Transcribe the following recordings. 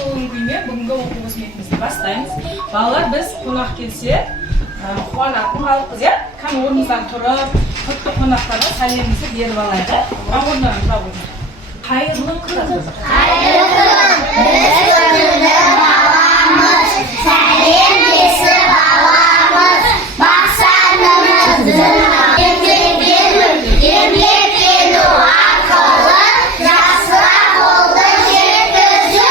көңіл күймен бүгінгі оқу қызметімізді бастаймыз. Балалар, біз қонақ келсе қуанатын халықпыз, иә? Кән орнымыздан тұрып, құтты қонақтарға сәлемімізді беріп алайық. Орнынан тұрып отырайық. Қайырлы күн. Қайырлы күн. Біз күнді баламыз, сәлемдесіп аламыз. Мақсатымыздың еңбектену арқылы жақсырақ қолды жеткізу.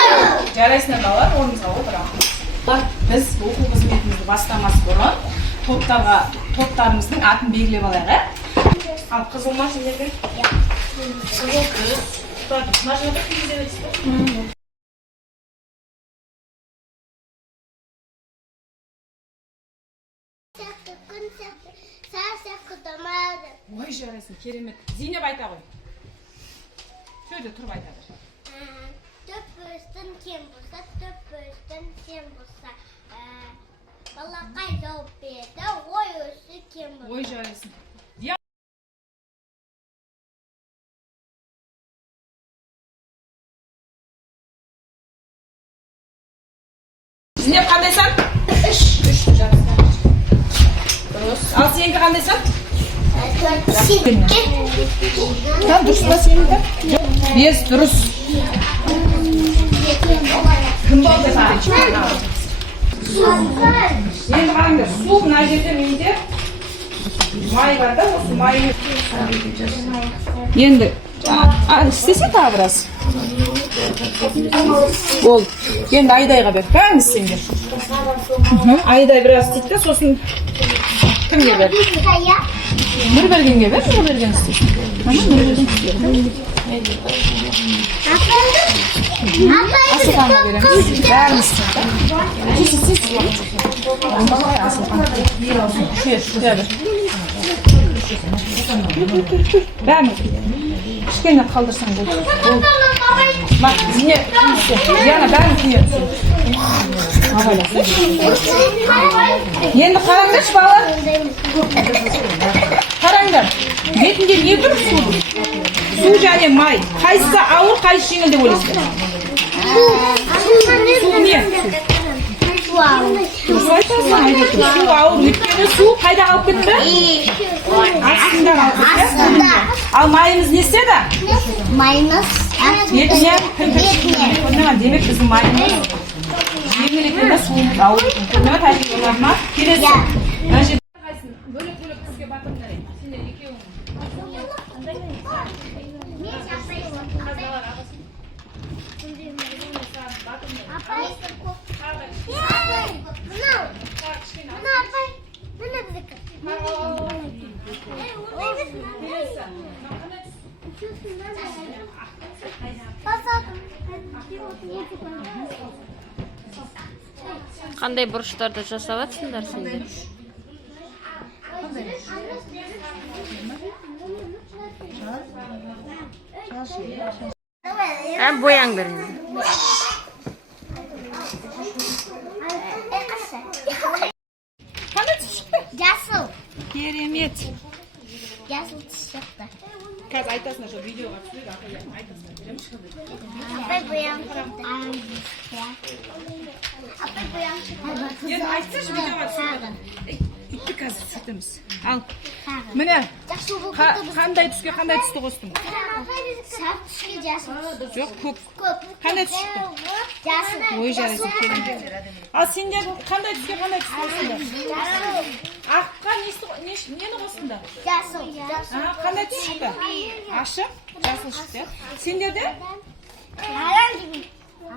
Жарайсыңдар балалар, орнымызға отырамыз. Біз оқу қызметімізді бастамас бұрын топтарымыздың атын белгілеп алайық. Ал қызыл ма сендерге? Қызыл күз. Мына жерде кім деп айтсыздар? Күн сияқты, сәл сияқты дамады. Ой, жарайсың, керемет. Зейнеп айта ғой. Сөйде тұрып айта бір. Төп өстін кем болса, төп өстін кем болса. Балақай жауып берді, ой өсі кем болса. Ой, жарайсың. Зейнеп қандайсан? Үш жарайсың. Дұрыс. Ал сенгі қандайсан? Там дұрыс па сенгі? Бес, дұрыс. Кім болды ба? Енді қараңдар, су мына жерде менде май бар да, осы майы. Енді істесе тағы біраз. Ол, енді Айдайға бер. Бәрін істеңдер. Айдай біраз істейді да, сосын кімге бер? Нұрбергенге бер, Нұрберген істейді. Асылханға береміз. Бәрін істейді. Бәрін кішкене қалдырсаң болды. Бақ, зіне күйісте. Диана, бәрін күйе. Енді қараңдаршы балалар. Қараңдар. Бетінде не тұр? Су және май. Қайсысы ауыр, қайсы жеңіл деп ойлайсыздар? Су не? Су ауыр, өйткені су қайда қалып кетті? Астында қалып кетті. Ал майымыз не істеді? Майымыз Бетіне демек біздің майымыз жеңіл екен, суымыз ауыр екен. Көрдіңіз тәжірибелеріме келесі. Бөлек-бөлек бізге батырыңдар еді. Сендер екеуің. Қандай бұрыштарды жасап жатсыңдар сендер? Бояң беріңдер. Қандай түс шықты? Жасыл. Керемет. Жасыл түс шықты. Қазір айтасыңдар, жоқ видеоға түсіреді, айтасыңдар. Апай бояң шықты. Апай бояң шықты. Енді айтсашы видеоға түсіреді. Итті қазір түсірдіміз. Ал, міне, қандай түске қандай түсті қостың? Сары түске жасыл. Жоқ, көк. Қандай түс шықты? Жасыл. Ой, жарайсың, керемет. Ал сендер қандай түске қандай түс қостыңдар? Аққа нені қостыңдар? Жасыл. Қандай түс шықты? Ашық, жасыл шықты. Сендерде?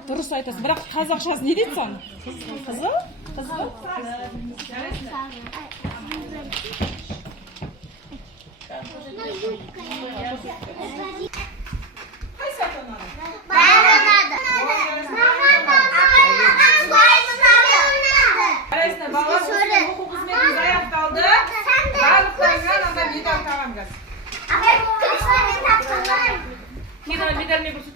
Дұрыс айтасың, бірақ қазақшасы не дейді саған? Қызыл? Қызыл? Қайсы атанады? Жарайсыңдар, балалар, оқу қызметіміз аяқталды. Барлықтарыңа медаль тағамыз. Апай, медаль Медальмен көрсетіп